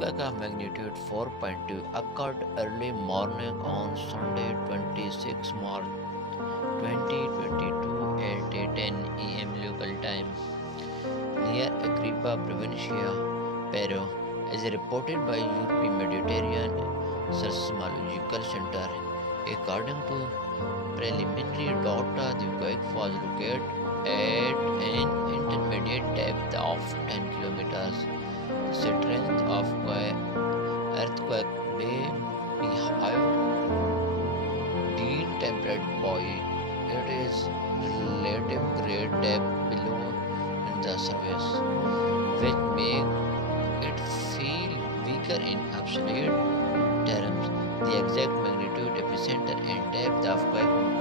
earthquake of magnitude 4.2 occurred early morning on Sunday 26 March 2022 at 10 am local time near Agrippa Provincia, Peru, as reported by European Mediterranean Seismological Center. According to preliminary data, the quake was located at an intermediate depth of 10 kilometers. The strength of earthquake may be high detempered by its relative great depth below in the surface, which make it feel weaker in absolute terms. The exact magnitude, epicenter, and depth of quake